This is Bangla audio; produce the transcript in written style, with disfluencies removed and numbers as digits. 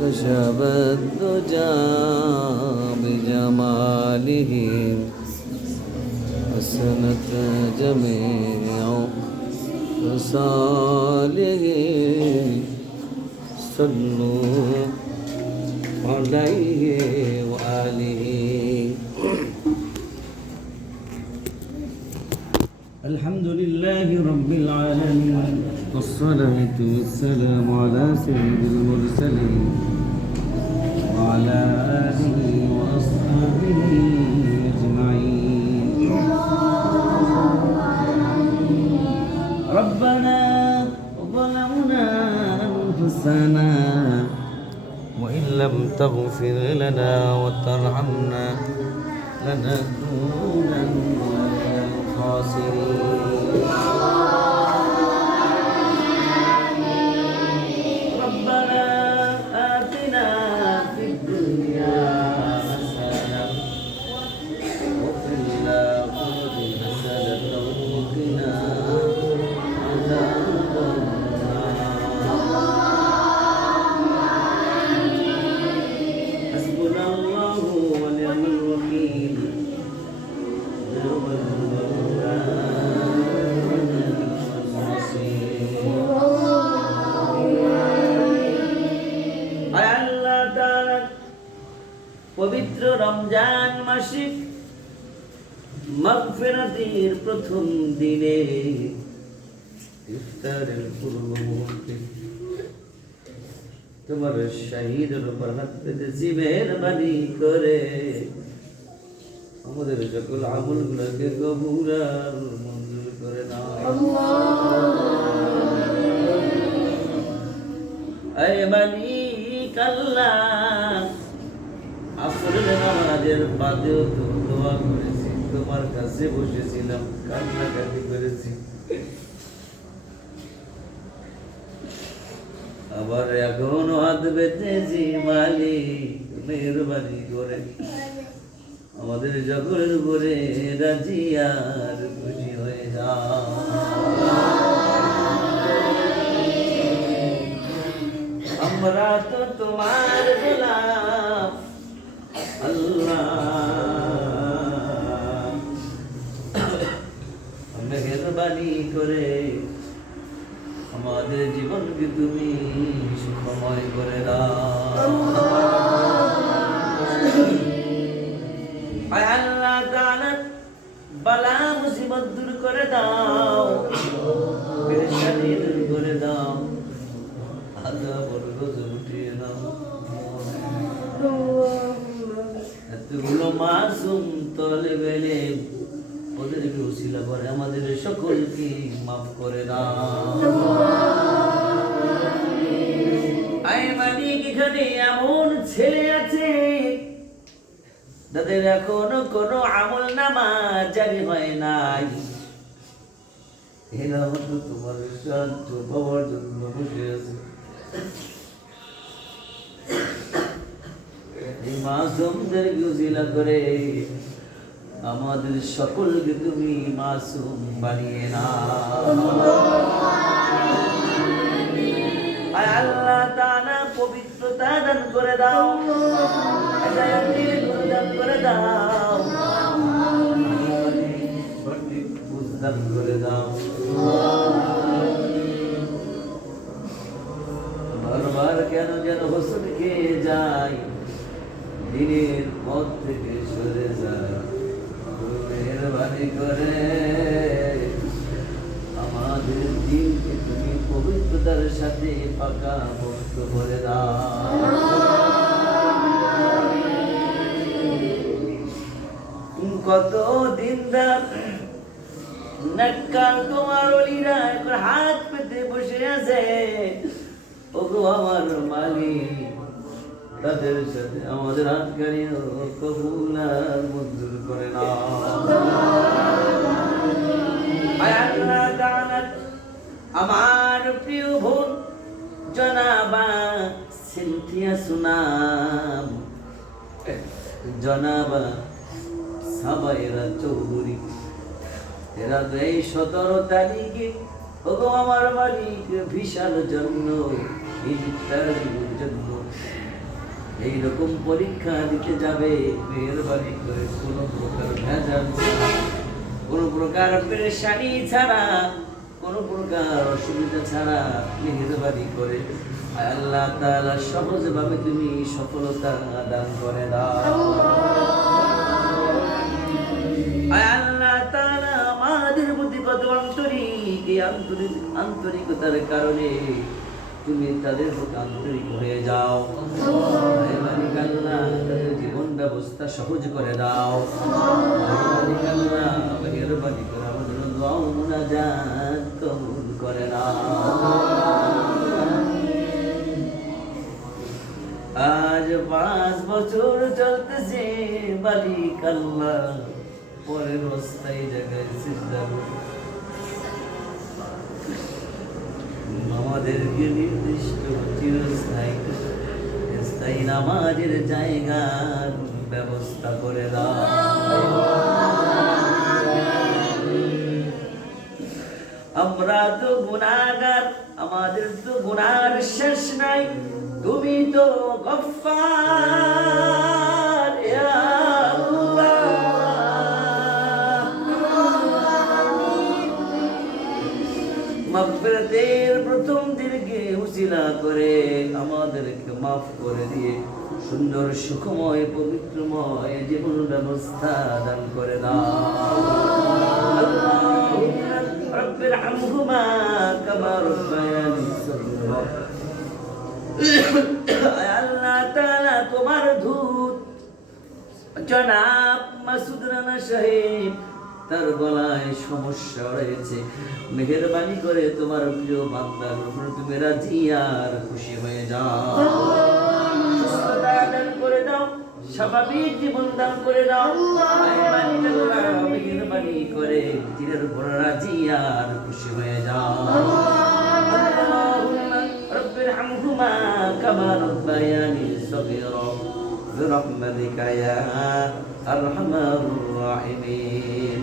كشف الدجى بجماله حسنت جميع خصاله صلوا عليه وآله. الحمد لله رب العالمين والصلاة والسلام على سيد المرسلين وعلى آله وأصحابه أجمعين. ربنا ظلمنا أنفسنا وإن لم تغفر لنا وترحمنا لنكونن من الخاسرين. ربنا آتنا في الدنيا حسنة وفي الآخرة حسنة وقنا عذاب حسبنا الله ونعم الوكيل. পবিত্র রমজান মাসে মাগফিরাতের প্রথম দিনে ইফতারের পূর্ব মুহূর্তে তোমার শহীদের উপর হাত পেতেছি, মেহরবানি করে আমাদের সকল আমলগুলোকে কবুল আর মঞ্জুর করে নাও। আয় মালিক আল্লাহ, আসরের নামাজের বাদেও তো দোয়া করেছি, তোমার কাছে বসেছিলাম, কান্নাকাটি করেছি, আবার এখনো হাত বেঁধেছি। মালিক মেহরবানি করে আমাদের সকলের উপরে রাজি আর খুশি হয়ে যাও। আমরা তো তোমার গোলাম আল্লাহ, মেহরবানি করে আমাদের জীবনকে তুমি সুখময় করে দাও। আল্লাহ তাআলা বালা মুসিবত দূর করে দাও, পেরেশানি দূর করে দাও, আযাব গজব উঠিয়ে দাও। এতগুলো মাসুম তলেবে ইলম ওদেরকে উসিলা করে আমাদের সকলকে মাফ করে দাও। আয় মালিক, এখানে এমন ছেলে আছে তাদের এখনো কোনো আমল নামা জারি হয় নাই, এরা হয়তো তোমার সাহায্য পাওয়ার জন্য বসে আছে। এই মাসুমদেরকে উসিলা করে আমাদের সকলকে তুমি মাসুম বানিয়ে নাও। আল্লাহ তাআলা পবিত্রতা দান করে দাও, হেদায়েতের নূর দান করে দাও, সঠিক বুঝ দান করে দাও। বারবার কেন যেন হোসন খেয়ে যাই, দিনের পথ থেকে সরে যায়, মেহরবানি করে আমাদের দিনকে তুমি পবিত্রতার সাথে পাকা বন্ধ করে দাও। কত দিনদার নাক্কাল তোমার ওলিরা একবার হাত পেতে বসে আছে, ওগো আমার মালিক, তাদের সাথে আমাদের হাতকারী কবুল আর মঞ্জুর করে নাও। আল্লাহ তাআলা আমার প্রিয় বোন জনাবা সিনথিয়া সুনাম, জনাবা সাবাইরা চৌধুরী, এরা তো এই 17 তারিখে ওগো আমার মালিক ভিসার জন্য, ইফতারের জন্য এইরকম পরীক্ষা দিতে যাবে, মেহেরবানি করে কোনো প্রকার ভেজাল ছাড়া, কোনো প্রকার পেরেশানি ছাড়া, কোনো প্রকার অসুবিধা ছাড়া মেহেরবানি করে আল্লাহ তাআলা সহজভাবে তুমি সফলতা দান করে দাও। আল্লাহ তাআলা আমাদের প্রতি কত আন্তরিক, এই আন্তরিকতার কারণে তুমি তাদের প্রতি আন্তরিক হয়ে যাও। আল্লাহ তাদের জীবন ব্যবস্থা সহজ করে দাও। আল্লাহ মেহেরবানি করে আমাদের দোয়া ও মুনাজাত কবুল করে নাও। আজ 5 বছর চলতেছে মালিক আল্লাহ, পরের অস্থায়ী জায়গায় সিজদা আমাদেরকে নির্দিষ্ট চিরস্থায়ী নামাজের জায়গার ব্যবস্থা করে দাও। আমরা তো গুনাহগার, আমাদের তো গুনার শেষ নাই, তুমি তো গফফার ইয়া আল্লাহ। মাগফিরাতের প্রথম দিনকে উসিলা করে আমাদেরকে মাফ করে দিয়ে সুন্দর সুখময় পবিত্রময় জীবন ব্যবস্থা দান করে দাও। আল্লাহুম্মা রাব্বিরহামহুমা কামা রাব্বায়ানি সগীরা। আল্লাহ তাআলা তোমার দূত জনাব মাসুদ রানা সাহেব, তার গলায় সমস্যা রয়েছে, মেহেরবানি করে তোমার প্রিয় বান্দার উপর তুমি রাজি আর খুশি হয়ে যাও। সুস্থতা দান করে দাও, স্বাভাবিক জীবন দান করে দাও। মেহেরবানি করে দিনের উপর রাজি আর খুশি হয়ে যাও। আল্লাহুম্মা রাব্বিরহামহুমা কামা রাব্বায়ানি সগীরা برحمتك يا أرحم الراحمين।